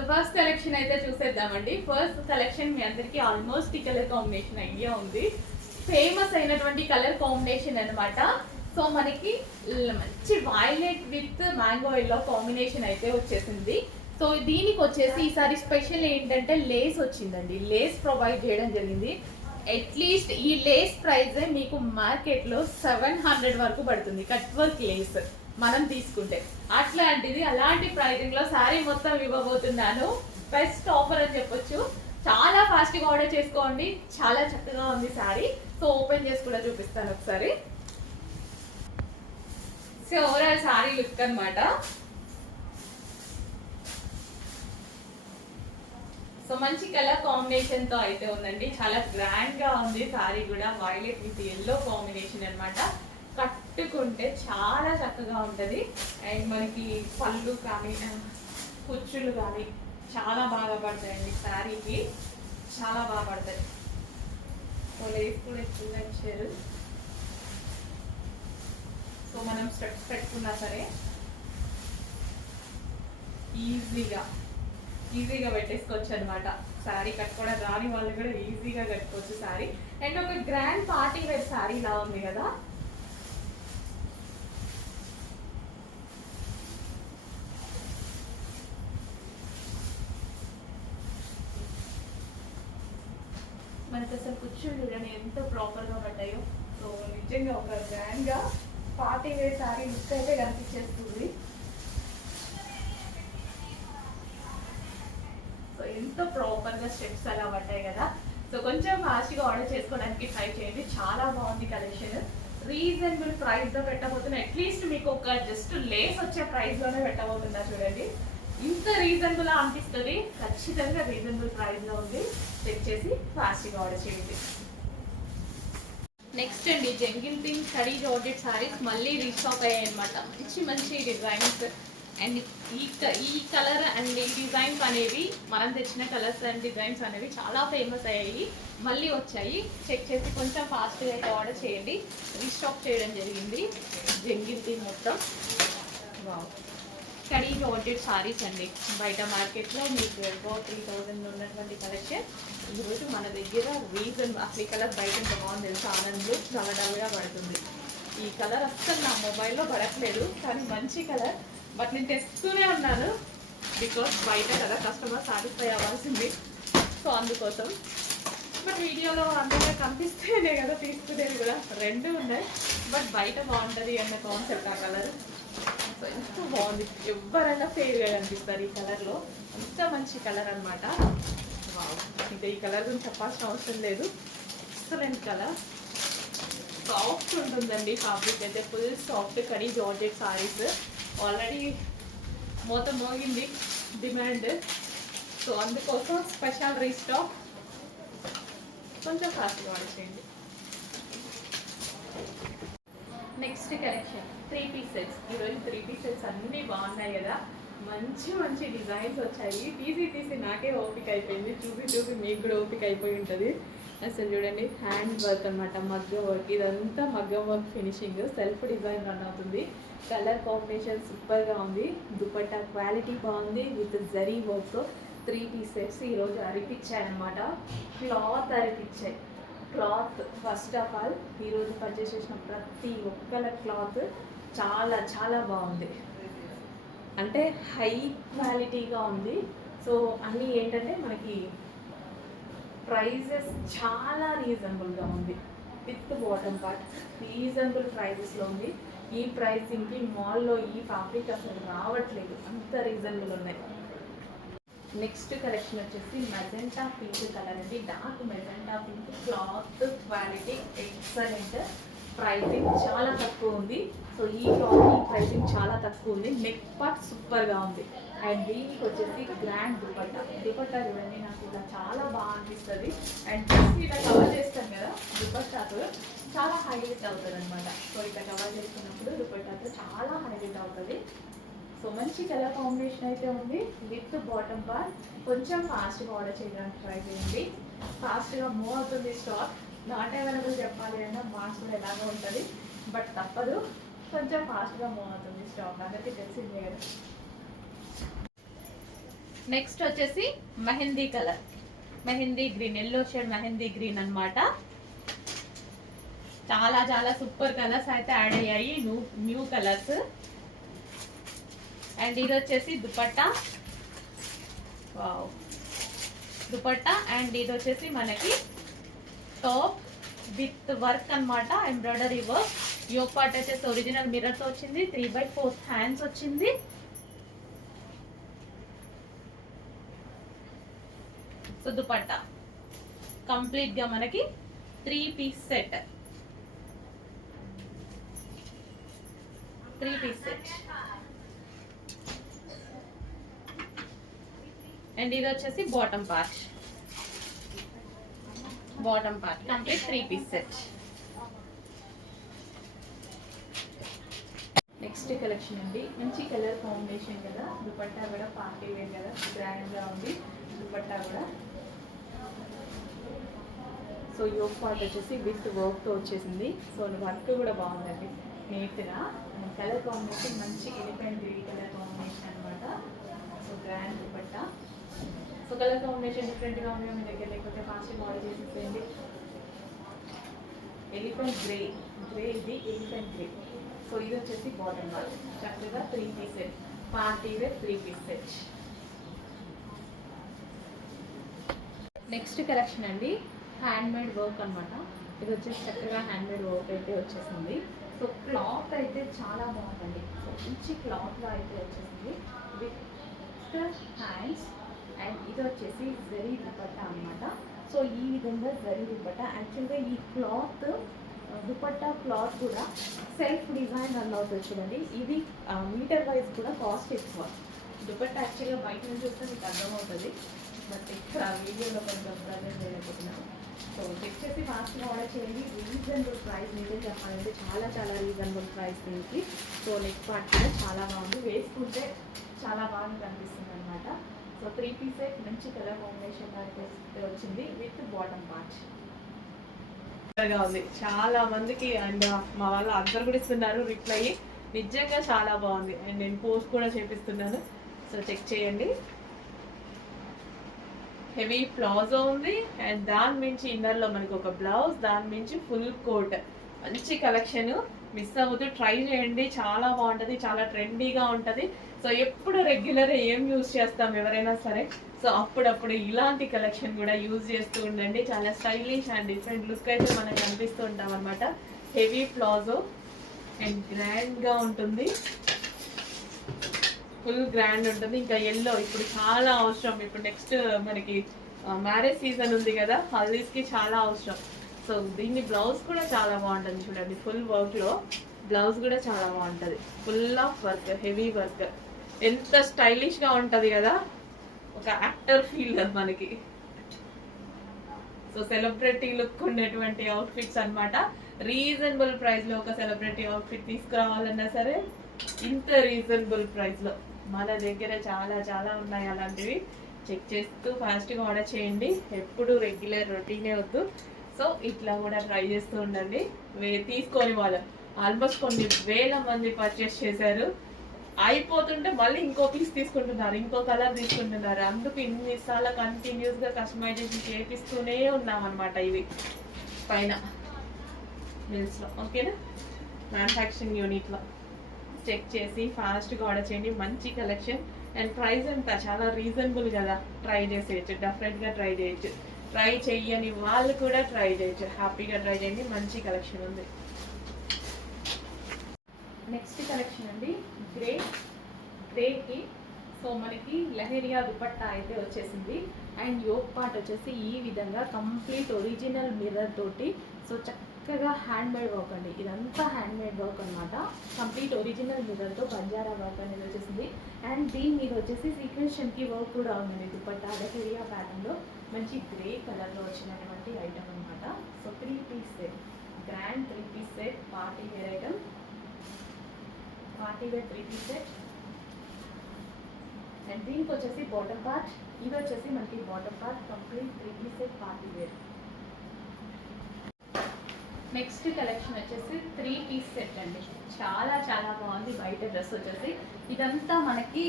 So first collection అయితే చూసేద్దామండి. First collection మీ అందరికీ ఆల్మోస్ట్ ఈ కలర్ కాంబినేషన్ ఐడియా ఉంది. ఫేమస్ అయినటువంటి కలర్ కాంబినేషన్ అనమాట. సో మనకి మంచి violet with mango yellow combination అయితే వచ్చేసింది. సో దీనికి వచ్చేసి ఈసారి స్పెషల్ ఏంటంటే లేస్ వచ్చిందండి. లేస్ ప్రొవైడ్ చేయడం జరిగింది. అట్లీస్ట్ ఈ లేస్ ప్రైస్ మీకు మార్కెట్లో 700 వరకు పడుతుంది. కట్ వర్క్ లేస్ మనం తీసుకుంటే అట్లాంటిది అలాంటి ప్రైజింగ్ లో శారీ మొత్తం ఇవ్వబోతున్నాను. బెస్ట్ ఆఫర్ అని చెప్పొచ్చు. చాలా ఫాస్ట్ గా ఆర్డర్ చేసుకోండి. చాలా చక్కగా ఉంది శారీ. సో ఓపెన్ చేసి కూడా చూపిస్తాను ఒకసారి. సో ఓవరాల్ శారీ లుక్ అనమాట. సో మంచి కలర్ కాంబినేషన్ తో అయితే ఉందండి. చాలా గ్రాండ్ గా ఉంది శారీ కూడా. వైలెట్ విత్ ఎల్లో కాంబినేషన్ అనమాట. కట్టుకుంటే చాలా చక్కగా ఉంటుంది. అండ్ మనకి పళ్ళు కానీ కుచ్చులు కానీ చాలా బాగా పడతాయండి. శారీకి చాలా బాగా పడతాయి. సో లేస్ కూడా ఎక్కువగా ఇచ్చారు. సో మనం స్టెప్స్ పెట్టుకున్నా సరే ఈజీగా పెట్టేసుకోవచ్చు అనమాట. శారీ కట్టుకోవడం రాని వాళ్ళు కూడా ఈజీగా కట్టుకోవచ్చు శారీ. అండ్ ఒక గ్రాండ్ పార్టీ వేర్ శారీ లా ఉంది కదా. మనకి అసలు కూర్చొని చూడండి ఎంత ప్రాపర్గా పడ్డాయో. సో నిజంగా ఒక గ్రాండ్గా పార్టీ వేర్ శారీ లుక్ అయితే కనిపించేస్తుంది. సో ఎంతో ప్రాపర్గా స్టెప్స్ అలా పడ్డాయి కదా. సో కొంచెం ఫాస్ట్గా ఆర్డర్ చేసుకోవడానికి ట్రై చేయండి. చాలా బాగుంది కలెక్షన్. రీజనబుల్ ప్రైస్లో పెట్టబోతున్నా. అట్లీస్ట్ మీకు ఒక జస్ట్ లేస్ వచ్చే ప్రైస్లోనే పెట్టబోతున్నా. చూడండి ఇంత రీజనబుల్ అనిపిస్తుంది. ఖచ్చితంగా రీజనబుల్ ప్రైస్లో ఉంది. చెక్ చేసి ఫాస్ట్గా ఆర్డర్ చేయండి. నెక్స్ట్ అండి jungle thing study georgette saris మళ్ళీ రీస్టాక్ అయ్యాయి అనమాట. మంచి డిజైన్స్ అండ్ ఈ కలర్ అండ్ ఈ డిజైన్స్ అనేవి మనం తెచ్చిన కలర్స్ అండ్ డిజైన్స్ అనేవి చాలా ఫేమస్ అయ్యాయి. మళ్ళీ వచ్చాయి. చెక్ చేసి కొంచెం ఫాస్ట్గా అయితే ఆర్డర్ చేయండి. రీస్టాక్ చేయడం జరిగింది జంగిల్ థింగ్ మొత్తం. వావ్ స్టడీ జార్జెట్ సారీస్ అండి. బయట మార్కెట్లో మీకు అబౌట్ 3000 ఉన్నటువంటి కలెక్షన్ ఈరోజు మన దగ్గర రీజన్. అసలు ఈ కలర్ బయట ఎంత బాగుంది తెలుసు. ఆనంద్ చాలా డల్గా పడుతుంది. ఈ కలర్ అస్సలు నా మొబైల్లో పడట్లేదు. కానీ మంచి కలర్. బట్ నేను తెస్తూనే ఉన్నాను బికాస్ బయట కదా కస్టమర్ సాటిస్ఫై అవ్వాల్సింది. సో అందుకోసం బట్ వీడియోలో అందంగా కనిపిస్తేనే కదా తీసుకునేది కూడా. రెండు ఉన్నాయి బట్ బయట బాగుంటుంది అన్న కాన్సెప్ట్ ఆ కలర్. సో ఎంత బాగుంది. ఎవరైనా ఫేర్గా కనిపిస్తారు ఈ కలర్లో. ఎంత మంచి కలర్ అనమాట. ఇంకా ఈ కలర్ గురించి చెప్పాల్సిన అవసరం లేదు. Excellent colour. సాఫ్ట్ ఉంటుందండి ఫ్యాబ్రిక్ అయితే. ఫుల్ సాఫ్ట్ కడీ జార్జెట్ సారీస్. ఆల్రెడీ మొత్తం మోగింది డిమాండ్. సో అందుకోసం స్పెషల్ రీస్టాక్. కొంచెం ఫాస్ట్గా ఆర్డర్ చేయండి. Next collection 3 piece sets. ఈరోజు 3 పీస్ సెట్స్ అన్నీ బాగున్నాయి కదా. మంచి డిజైన్స్ వచ్చాయి. తీసి నాకే ఓపిక అయిపోయింది. చూసి మీకు కూడా ఓపిక అయిపోయి ఉంటుంది. అసలు చూడండి హ్యాండ్ వర్క్ అనమాట. మగ్గం వర్క్. ఇదంతా మగ్గం work finishing. Self design run అవుతుంది. కలర్ కాంబినేషన్ సూపర్గా ఉంది. దుపట్టా క్వాలిటీ బాగుంది with zari work. 3 piece sets ఈరోజు అరిపించాయన్నమాట. క్లాత్ అరిపించాయి. క్లాత్ ఫస్ట్ ఆఫ్ ఆల్ ఈరోజు పర్చేస్ చేసిన ప్రతి ఒక్కల క్లాత్ చాలా బాగుంది. అంటే హై క్వాలిటీగా ఉంది. సో అన్నీ ఏంటంటే మనకి ప్రైజెస్ చాలా రీజనబుల్గా ఉంది. విత్ బాటమ్ పార్ట్ రీజనబుల్ ప్రైజెస్లో ఉంది. ఈ ప్రైసింగ్కి మాల్లో ఈ ఫ్యాబ్రిక్ అసలు రావట్లేదు. అంత రీజనబుల్ ఉన్నాయి. నెక్స్ట్ కలెక్షన్ వచ్చేసి మెజెంటా పింక్ కలర్ అండి. Dark magenta pink. Cloth quality excellent. Pricing చాలా తక్కువ ఉంది. సో ఈ ప్రైసింగ్ చాలా తక్కువ ఉంది. నెక్ పార్ట్ సూపర్గా ఉంది. అండ్ దీనికి వచ్చేసి గ్రాండ్ దుపట్టా చూడండి. నాకు ఇలా చాలా బాగా అనిపిస్తుంది. అండ్ జస్ట్ ఇలా కవర్ చేస్తాం కదా దుపట్టాతో చాలా హైలైట్ అవుతుంది అనమాట. సో ఇలా కవర్ చేసుకున్నప్పుడు దుపట్టాతో చాలా హైలైట్ అవుతుంది. సో మంచి కలర్ కాంబినేషన్ అయితే ఉంది విత్ బాటమ్ పార్ట్. కొంచెం ఫాస్ట్గా ఆర్డర్ చేయడానికి ట్రై చేయండి. ఫాస్ట్గా మూవ్ అవుతుంది స్టాక్. నాట్ అవైలబుల్ చెప్పాలి అన్నా మార్క్స్ కూడా ఎలాగో ఉంటుంది. బట్ తప్పదు. కొంచెం ఫాస్ట్గా మూవ్ అవుతుంది స్టాక్. అందరికీ తెలిసిందే కదా. నెక్స్ట్ వచ్చేసి mehndi colour, mehndi green, yellow shade mehndi green అన్నమాట. చాలా చాలా సూపర్ కలర్స్ అయితే యాడ్ అయ్యాయి, న్యూ కలర్స్. అండ్ ఇది వచ్చేసి దుపట్టా, వావ్ దుపట్టా. అండ్ ఇది వచ్చేసి మనకి టాప్ విత్ వర్క్ అన్నమాట, ఎంబ్రాయిడరీ వర్క్. యోక్ పార్ట్ వచ్చేసి ఒరిజినల్ మిర్రర్ తో వచ్చింది, 3/4 హ్యాండ్స్ వచ్చింది. సో దుపట్టా కంప్లీట్ గా మనకి 3 piece set, 3 piece set. And ఇది వచ్చేసి bottom part, bottom part complete 3 piece set. Next collection అండి, మంచి కలర్ కాంబినేషన్ కదా, దుపట్టా కూడా పార్టీ వేర్ కదా, గ్రాండ్ గా ఉంది దుపట్టా కూడా. సో యోక్ పార్ట్ వచ్చేసి విత్ వర్క్ తో వచ్చేసింది. సో వర్క్ కూడా బాగుందండి నీట్ గా. కలర్ కాంబినేషన్ మంచి ఎలిఫెంట్ గ్రీన్ కలర్ కాంబినేషన్ అన్నమాట. So grand dupatta. So colour combination different గా ఉంది మీ దగ్గర, లేకపోతే ఫాస్ట్ ఆర్డర్ చేసేసేయండి. ఎలిఫెంట్ గ్రే, గ్రే ఇది ఎలిఫెంట్ గ్రే. సో ఇది వచ్చేసి బాటమ్ వర్క్, చక్కగా 3 piece set, party wear 3 piece set. Next collection అండి, హ్యాండ్ మేడ్ వర్క్ అనమాట. ఇది వచ్చేసి చక్కగా హ్యాండ్ మేడ్ వర్క్ అయితే వచ్చేసింది. సో క్లాత్ అయితే చాలా బాగుందండి, సో మంచి క్లాత్లో అయితే వచ్చేసింది విత్ హ్యాండ్స్. అండ్ ఇది వచ్చేసి జరీ దుపట్టా అనమాట. సో ఈ విధంగా జరీ దుపట్టా. యాక్చువల్గా ఈ క్లాత్ దుపట్టా క్లాత్ కూడా సెల్ఫ్ డిజైన్ రన్ అవుతుంది చూడండి. ఇది మీటర్ వైజ్ కూడా కాస్ట్ ఎక్కువ. దుపట్టా యాక్చువల్గా బయట నుంచి వస్తే మీకు అర్థమవుతుంది, బట్ ఇక్కడ వీడియోలో కొంచెం ప్రజెంట్ చేయలేకపోతున్నాను. సో చెక్ చేసి ఫాస్ట్గా ఆర్డర్ చేయండి. రీజనబుల్ ప్రైస్ మీదే చెప్పాలంటే చాలా చాలా రీజనబుల్ ప్రైస్ దీనికి. సో నెక్ పార్ట్ కూడా చాలా బాగుంది, వేసుకుంటే చాలా బాగా కనిపిస్తుంది అనమాట. సో 3 పీస్ సెట్ మంచి కలర్ కాంబినేషన్ అయితే వచ్చింది విత్ బాటమ్ పార్ట్ ఉంది. చాలా మందికి అండ్ మా వాళ్ళు అందరు కూడా ఇస్తున్నారు రిప్లై, నిజంగా చాలా బాగుంది. అండ్ నేను పోస్ట్ కూడా చేపిస్తున్నాను, సో చెక్ చేయండి. హెవీ ప్లాజో ఉంది అండ్ దాని మించి ఇన్నర్లో మనకి ఒక బ్లౌజ్, దాని మించి ఫుల్ కోట్. మంచి కలెక్షన్, మిస్ అవ్వద్దు, ట్రై చేయండి. చాలా బాగుంటుంది, చాలా ట్రెండీగా ఉంటుంది. సో ఎప్పుడు రెగ్యులర్ ఏం యూజ్ చేస్తాం ఎవరైనా సరే, సో అప్పుడప్పుడు ఇలాంటి కలెక్షన్ కూడా యూజ్ చేస్తూ ఉండండి. చాలా స్టైలిష్ అండ్ డిఫరెంట్ లుక్ అయితే మనకు అనిపిస్తూ ఉంటాం అనమాట. హెవీ ప్లాజో అండ్ గ్రాండ్గా ఉంటుంది, ఫుల్ గ్రాండ్ ఉంటుంది. ఇంకా ఎల్లో ఇప్పుడు చాలా అవసరం, ఇప్పుడు నెక్స్ట్ మనకి మ్యారేజ్ సీజన్ ఉంది కదా, హల్దీస్కి చాలా అవసరం. సో దీన్ని బ్లౌజ్ కూడా చాలా బాగుంటుంది చూడండి, ఫుల్ వర్క్లో బ్లౌజ్ కూడా చాలా బాగుంటుంది, full of work, heavy work. ఎంత స్టైలిష్గా ఉంటుంది కదా, ఒక యాక్టర్ ఫీల్ మనకి. సో సెలబ్రిటీ లుక్ ఉండేటువంటి అవుట్ఫిట్స్ అనమాట. రీజనబుల్ ప్రైస్లో ఒక సెలబ్రిటీ అవుట్ఫిట్ తీసుకురావాలన్నా సరే ఇంత రీజనబుల్ ప్రైస్లో మన దగ్గర చాలా చాలా ఉన్నాయి అలాంటివి. చెక్ చేస్తూ ఫాస్ట్గా ఆర్డర్ చేయండి. ఎప్పుడు రెగ్యులర్ రొటీనే వద్దు, సో ఇట్లా కూడా ట్రై చేస్తూ ఉండండి. తీసుకొని వాళ్ళు ఆల్మోస్ట్ కొన్ని వేల మంది పర్చేస్ చేశారు, అయిపోతుంటే మళ్ళీ ఇంకో పీస్ తీసుకుంటున్నారు, ఇంకో కలర్ తీసుకుంటున్నారు. అందుకు ఇన్నిసార్లు కంటిన్యూస్గా కస్టమైజేషన్ చేపిస్తూనే ఉన్నాం అనమాట. ఇవి పైన మిల్స్లో, ఓకేనా, మ్యానుఫ్యాక్చరింగ్ యూనిట్లో. చెక్ చేసి ఫాస్ట్గా ఆర్డర్ చేయండి. మంచి కలెక్షన్ అండ్ ప్రైస్ అంతా చాలా రీజనబుల్ కదా, ట్రై చేసేయచ్చు, డెఫినెట్గా ట్రై చేయొచ్చు. ట్రై చెయ్యని వాళ్ళు కూడా ట్రై చేయొచ్చు, హ్యాపీగా ట్రై చేయండి. మంచి కలెక్షన్ ఉంది. నెక్స్ట్ కలెక్షన్ అండి, గ్రేకి. సో మనకి లహరియా దుపట్టా అయితే వచ్చేసింది. అండ్ యోక్ పార్ట్ వచ్చేసి ఈ విధంగా కంప్లీట్ ఒరిజినల్ మిర్రర్ తోటి. సో చక్కగా హ్యాండ్ మేడ్ వర్క్ అండి, ఇదంతా హ్యాండ్ మేడ్ వర్క్ అనమాట. కంప్లీట్ ఒరిజినల్ మిర్రర్తో బంజారా వర్క్ అనేది వచ్చేసింది. అండ్ దీని మీద వచ్చేసి సీక్వెన్షన్కి వర్క్ కూడా ఉందండి. దుపట్టా లహరియా ప్యాటర్న్లో మంచి గ్రే కలర్లో వచ్చినటువంటి ఐటమ్ అనమాట. So 3 piece set, grand 3 piece set, party wear item, party wear 3 piece set. And దీనికి వచ్చేసి బాటమ్ పార్ట్, ఇది వచ్చేసి మనకి bottom part complete 3 piece set party wear. Next collection వచ్చేసి 3 పీస్ సెట్ అండి, చాలా చాలా బాగుంది. బయట డ్రెస్ వచ్చేసి ఇదంతా మనకి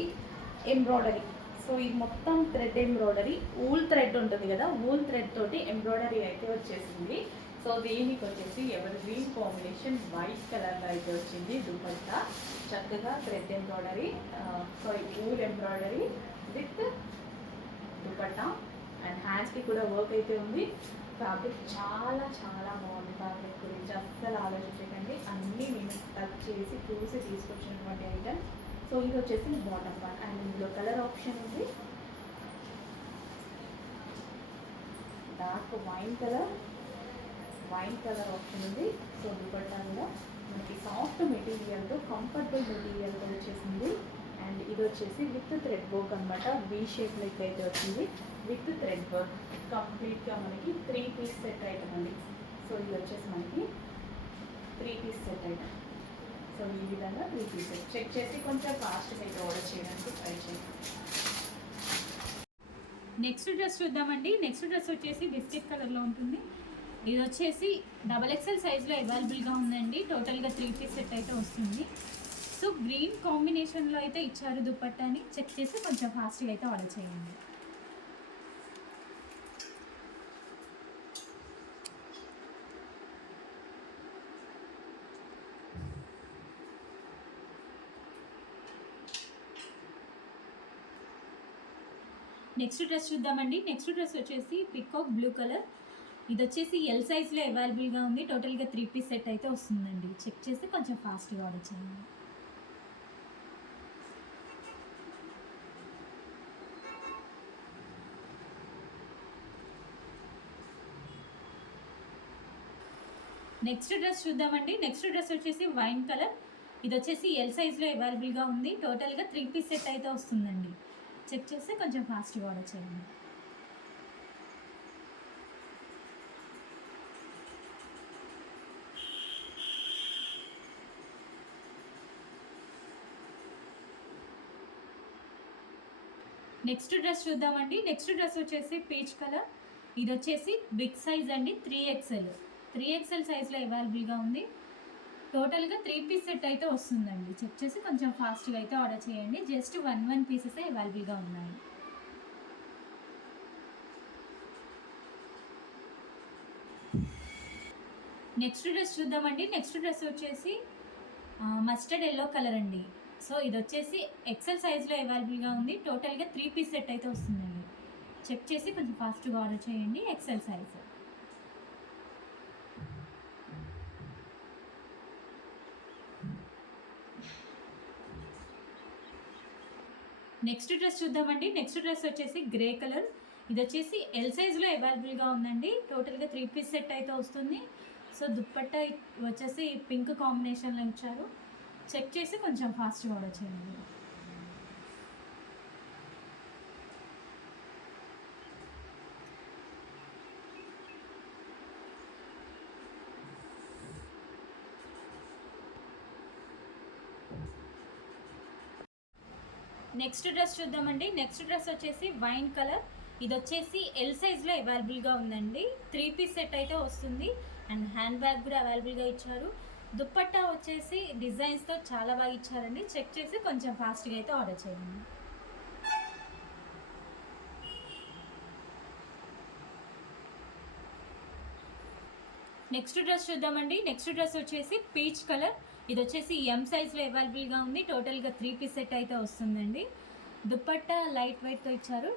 ఎంబ్రాయిడరీ, సో ఇది మొత్తం థ్రెడ్ ఎంబ్రాయిడరీ, ఊల్ థ్రెడ్ ఉంటుంది కదా, ఊల్ థ్రెడ్ తోటి ఎంబ్రాయిడరీ అయితే వచ్చేసింది. సో దీనికి వచ్చేసి ఎవర్ గ్రీన్ కాంబినేషన్ వైట్ కలర్లో అయితే వచ్చింది దుపట్టా. చక్కగా thread embroidery, sorry wool embroidery with dupatta and హ్యాండ్స్కి కూడా వర్క్ అయితే ఉంది. ఫ్యాబ్రిక్ చాలా చాలా బాగుంది. ఫ్యాబ్రిక్ గురించి అస్సలు ఆలోచించకండి, అన్నీ నేను టచ్ చేసి చూసి తీసుకొచ్చినటువంటి ఐటమ్. సో ఇది వచ్చేసి బాటమ్ పార్ట్ అండ్ ఇందులో కలర్ ఆప్షన్ ఉంది, డార్క్ వైన్ కలర్ ఆప్షన్ ఉంది. సో దుపట్టా కూడా మనకి సాఫ్ట్ మెటీరియల్తో, కంఫర్టబుల్ మెటీరియల్తో వచ్చేసింది. అండ్ ఇది వచ్చేసి విత్ థ్రెడ్ వర్క్ అనమాట, వీ షేప్ లెక్ అయితే వచ్చింది విత్ థ్రెడ్ వర్క్. కంప్లీట్గా మనకి 3 పీస్ సెట్ ఐటమ్ అండి. సో ఇది వచ్చేసి మనకి 3 పీస్ సెట్ ఐటమ్. సో ఈ విధంగా 3 పీసెస్ చెక్ చేసి కొంచెం ఫాస్ట్గా అయితే ఆర్డర్ చేయడానికి ట్రై చేయండి. నెక్స్ట్ డ్రెస్ చూద్దామండి. నెక్స్ట్ డ్రెస్ వచ్చేసి బిస్కెట్ కలర్లో ఉంటుంది. ఇది వచ్చేసి XXL సైజ్లో అవైలబుల్గా ఉందండి. టోటల్గా 3 పీస్ సెట్ అయితే వస్తుంది. సో గ్రీన్ కాంబినేషన్లో అయితే ఇచ్చారు దుపట్టాని. చెక్ చేసి కొంచెం ఫాస్ట్గా అయితే ఆర్డర్ చేయండి. నెక్స్ట్ డ్రెస్ చూద్దామండి. నెక్స్ట్ డ్రెస్ వచ్చేసి పికాక్ బ్లూ కలర్. ఇది వచ్చేసి ఎల్ సైజ్లో అవైలబుల్గా ఉంది. టోటల్గా 3 పీస్ సెట్ అయితే వస్తుందండి. చెక్ చేసి కొంచెం ఫాస్ట్గా ఆర్డర్ చేయండి. నెక్స్ట్ డ్రెస్ చూద్దామండి. నెక్స్ట్ డ్రెస్ వచ్చేసి వైన్ కలర్. ఇది వచ్చేసి ఎల్ సైజ్లో అవైలబుల్గా ఉంది. టోటల్గా 3 పీస్ సెట్ అయితే వస్తుందండి. చెక్ చేసి కొంచెం ఫాస్ట్గా ఆర్డర్ చేయండి. నెక్స్ట్ డ్రెస్ చూద్దామండి. నెక్స్ట్ డ్రెస్ వచ్చేసి పీచ్ కలర్. ఇది వచ్చేసి బిగ్ సైజ్ అండి, 3XL సైజ్లో అవైలబుల్గా ఉంది. టోటల్గా 3 పీస్ సెట్ అయితే వస్తుందండి. చెక్ చేసి కొంచెం ఫాస్ట్గా అయితే ఆర్డర్ చేయండి. జస్ట్ 1 పీసెస్ అవైలబుల్గా ఉన్నాయి. నెక్స్ట్ డ్రెస్ చూద్దామండి. నెక్స్ట్ డ్రెస్ వచ్చేసి మస్టర్డ్ ఎల్లో కలర్ అండి. సో ఇది వచ్చేసి ఎక్సెల్ సైజ్లో అవైలబుల్గా ఉంది. టోటల్గా 3 పీస్ సెట్ అయితే వస్తుందండి. చెక్ చేసి కొంచెం ఫాస్ట్గా ఆర్డర్ చేయండి. XL size. నెక్స్ట్ డ్రెస్ చూద్దామండి. నెక్స్ట్ డ్రెస్ వచ్చేసి గ్రే కలర్. ఇది వచ్చేసి ఎల్ సైజ్లో అవైలబుల్గా ఉందండి. టోటల్గా 3 పీస్ సెట్ అయితే వస్తుంది. సో దుప్పట్టా వచ్చేసి పింక్ కాంబినేషన్లో ఇచ్చారు. చెక్ చేసి కొంచెం ఫాస్ట్గా ఆర్డర్ చేయండి. నెక్స్ట్ డ్రెస్ చూద్దామండి. నెక్స్ట్ డ్రెస్ వచ్చేసి వైన్ కలర్. ఇది వచ్చేసి ఎల్ సైజ్లో అవైలబుల్గా ఉందండి. 3 పీస్ సెట్ అయితే వస్తుంది అండ్ హ్యాండ్ బ్యాగ్ కూడా అవైలబుల్గా ఇచ్చారు. దుప్పట్టా వచ్చేసి డిజైన్స్తో చాలా బాగా ఇచ్చారండి. చెక్ చేసి కొంచెం ఫాస్ట్గా అయితే ఆర్డర్ చేయండి. నెక్స్ట్ డ్రెస్ చూద్దామండి. నెక్స్ట్ డ్రెస్ వచ్చేసి పీచ్ కలర్. ఇది వచ్చేసి ఎం సైజ్లో అవైలబుల్గా ఉంది. టోటల్గా 3 పీస్ సెట్ అయితే వస్తుందండి. దుప్పట్టా లైట్ వెయిట్తో ఇచ్చారు.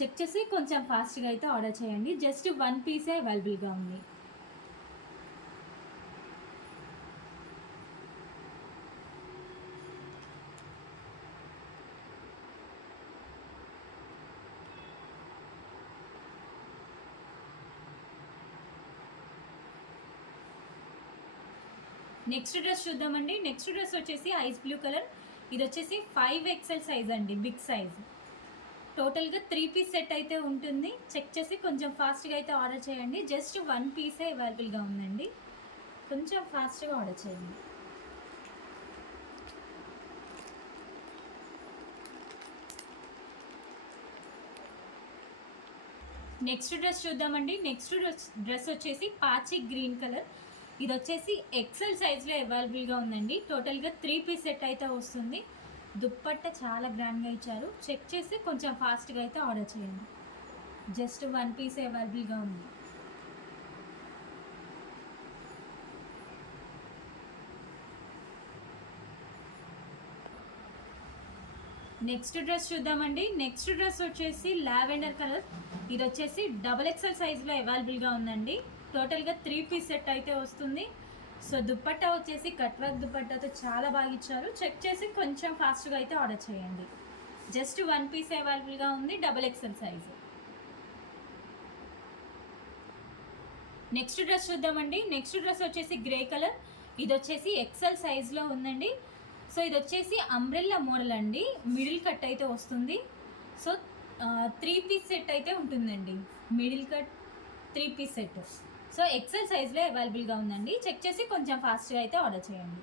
చెక్ చేసి కొంచెం ఫాస్ట్గా అయితే ఆర్డర్ చేయండి. జస్ట్ 1 పీసే అవైలబుల్గా ఉంది. నెక్స్ట్ డ్రెస్ చూద్దామండి. నెక్స్ట్ డ్రెస్ వచ్చేసి ఐస్ బ్లూ కలర్. ఇది వచ్చేసి 5XL సైజ్ అండి, బిగ్ సైజ్. టోటల్గా 3 పీస్ సెట్ అయితే ఉంటుంది. చెక్ చేసి కొంచెం ఫాస్ట్గా అయితే ఆర్డర్ చేయండి. జస్ట్ 1 పీసే అవైలబుల్గా ఉందండి. కొంచెం ఫాస్ట్గా ఆర్డర్ చేయండి. నెక్స్ట్ డ్రెస్ చూద్దామండి. నెక్స్ట్ డ్రెస్ వచ్చేసి పాచి గ్రీన్ కలర్. ఇది వచ్చేసి ఎక్సెల్ సైజ్లో అవైలబుల్గా ఉందండి. టోటల్గా 3 పీస్ సెట్ అయితే వస్తుంది. దుప్పట్ట చాలా గ్రాండ్గా ఇచ్చారు. చెక్ చేసి కొంచెం ఫాస్ట్గా అయితే ఆర్డర్ చేయండి. జస్ట్ 1 పీస్ అవైలబుల్గా ఉంది. నెక్స్ట్ డ్రెస్ చూద్దామండి. నెక్స్ట్ డ్రెస్ వచ్చేసి లావెండర్ కలర్. ఇది వచ్చేసి XXL సైజులో అవైలబుల్గా ఉందండి. టోటల్గా 3 పీస్ సెట్ అయితే వస్తుంది. సో దుప్పట్టా వచ్చేసి కట్ వర్క్ దుప్పట్టాతో చాలా బాగా ఇచ్చారు. చెక్ చేసి కొంచెం ఫాస్ట్గా అయితే ఆర్డర్ చేయండి. జస్ట్ 1 పీస్ అవైలబుల్గా ఉంది, XXL సైజు. నెక్స్ట్ డ్రెస్ చూద్దామండి. నెక్స్ట్ డ్రెస్ వచ్చేసి గ్రే కలర్. ఇది వచ్చేసి XL సైజులో ఉందండి. సో ఇది వచ్చేసి అంబ్రెల్లా మోడల్ అండి. మిడిల్ కట్ అయితే వస్తుంది. సో 3 పీస్ సెట్ అయితే ఉంటుందండి. Middle cut 3 piece set. So XL సైజులో అవైలబుల్గా ఉందండి. చెక్ చేసి కొంచెం ఫాస్ట్గా అయితే ఆర్డర్ చేయండి.